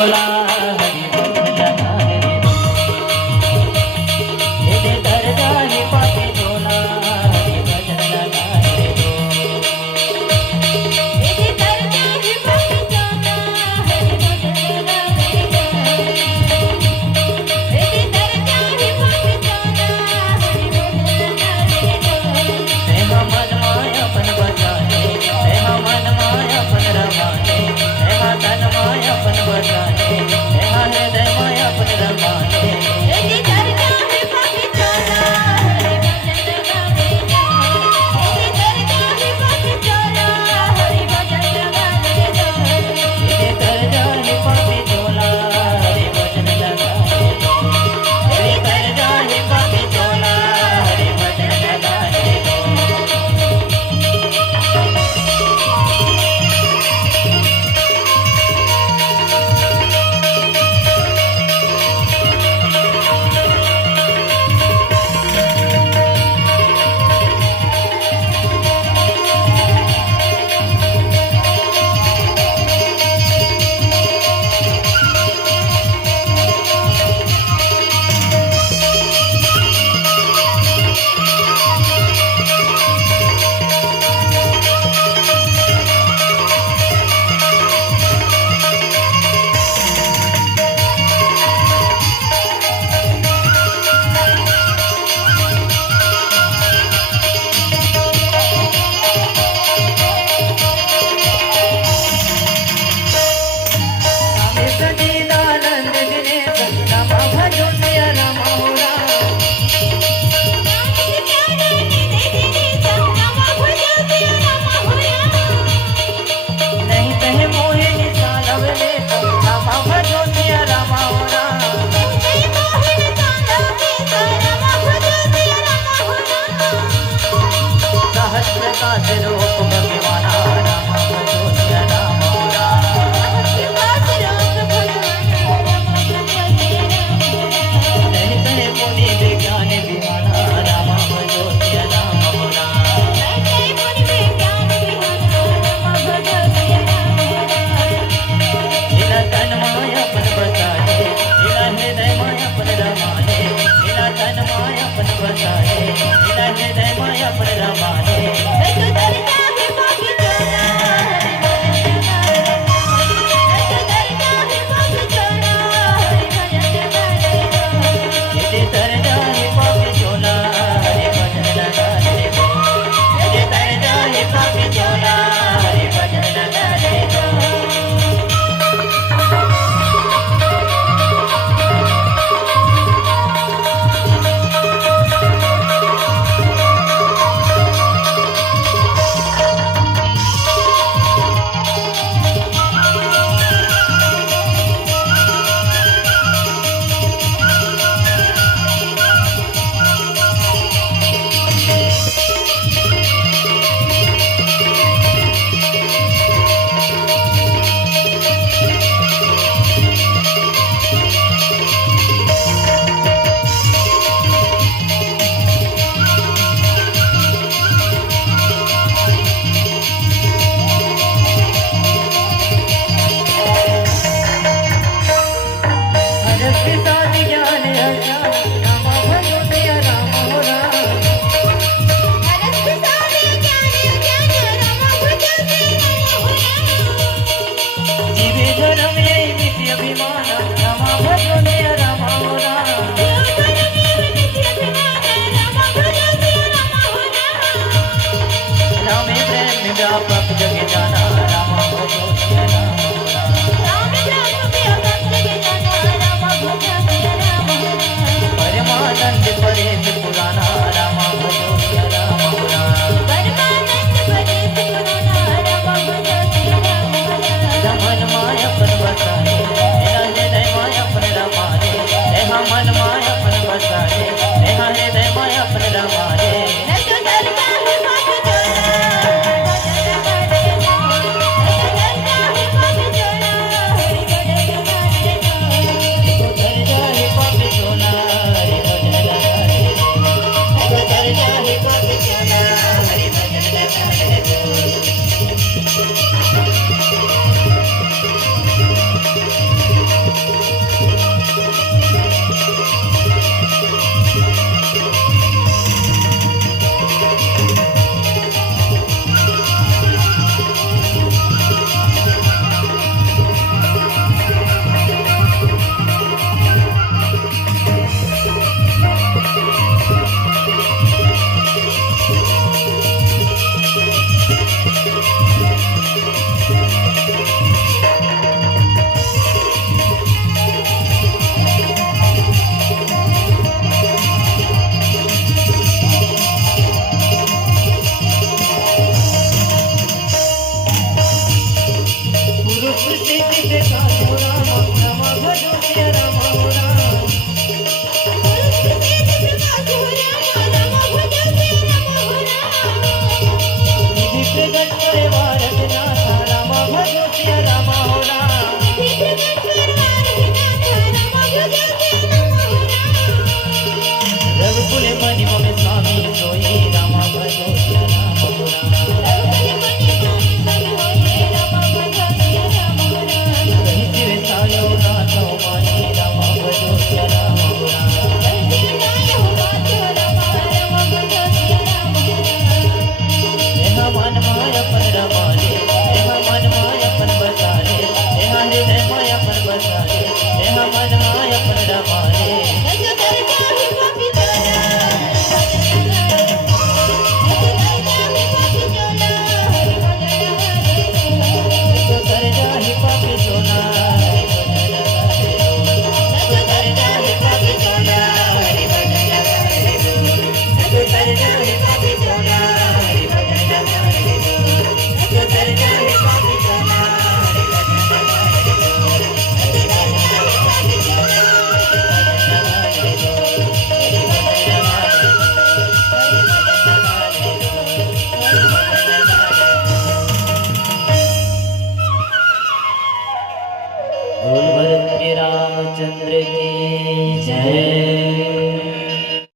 बोला हरि भजन लगा रे दे दर्जा ही पापी बोला हरि भजन लगा रे दे दर्जा ही पापी बोला हरि भजन लगा रे दे दर्जा ही पापी बोला हरि भजन लगा रे तेहा मन माया अपन बचाए तेहा मन माया अपन रमाने तेहा तन माया अपन बचाए तेहा हृदय माया अपन रमाने तेरी दर्जा है पापी चोला हरि भजन लगा रे तेरी दर्जा है पापी चोला हरि भजन लगा रे तेरी दर्जा है पापी चोला हरि भजन लगा रे तेरी दर्जा है पापी चोला हरि भजन लगा रे हृदय माया पर रमाने बोल भरत रामचंद्र की जय।